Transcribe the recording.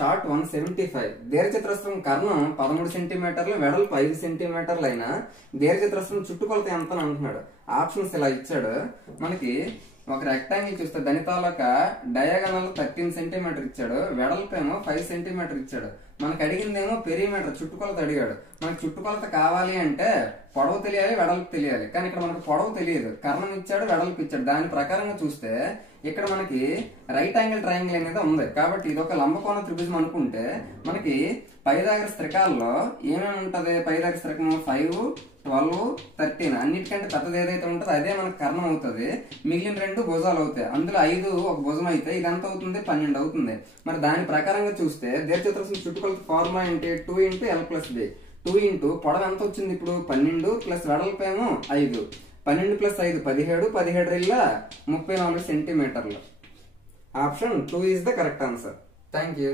Short 175. దీర్ఘచతురస్రం కర్ణం 13 సెంటీమీటర్లు, వెడల్పు 5 సెంటీమీటర్లు అయినా దీర్ఘచతురస్రం చుట్టుకొలత ఎంత అని అంటున్నాడు. ఆప్షన్స్ ఇలా ఇచ్చాడు. మనకి ఒక రెక్టాంగిల్ చూస్తే దాని తాలూకా డయాగనల్ 13 సెంటీమీటర్ ఇచ్చాడు, వెడల్పు ఏమో 5 సెంటీమీటర్ ఇచ్చాడు. మనకు అడిగిందేమో పెరిమీటర్ చుట్టుకొలత అడిగాడు. మనకు చుట్టుకొలత కావాలి అంటే పొడవు తెలియాలి, వెడల్పు తెలియాలి. కానీ ఇక్కడ మనకు పొడవు తెలియదు, కర్ణం ఇచ్చాడు, వెడల్పు ఇచ్చాడు. దాని ప్రకారంగా చూస్తే ఇక్కడ మనకి రైట్ యాంగిల్ ట్రయాంగిల్ అనేది ఉంది. కాబట్టి ఇది ఒక లంబకోణ త్రిభుజం అనుకుంటే మనకి పైదాగర త్రికాల్లో ఏమేమి ఉంటది? పైదాగర త్రికము 5, 12, 13 అన్నిటికంటే పెద్దది ఏదైతే ఉంటుందో అదే మనకు కర్ణం అవుతుంది. మిగిలిన 2 భుజాలు అవుతాయి. అందులో 5 ఒక భుజం అయితే ఇది ఎంత అవుతుంది? 12 అవుతుంది. మరి దాని ప్రకారంగా చూస్తే దీర్ఘచతురస్రం చుట్టుకొలత ఫార్ములా ఏంటి? 2 × L + B. 2 × పొడవు ఎంత వచ్చింది ఇప్పుడు? 12 ప్లస్ వెడల్పు ఏమో 5. 12 + 5 17, 17 34 సెంటీమీటర్లు. Option 2 is the correct answer. Thank you.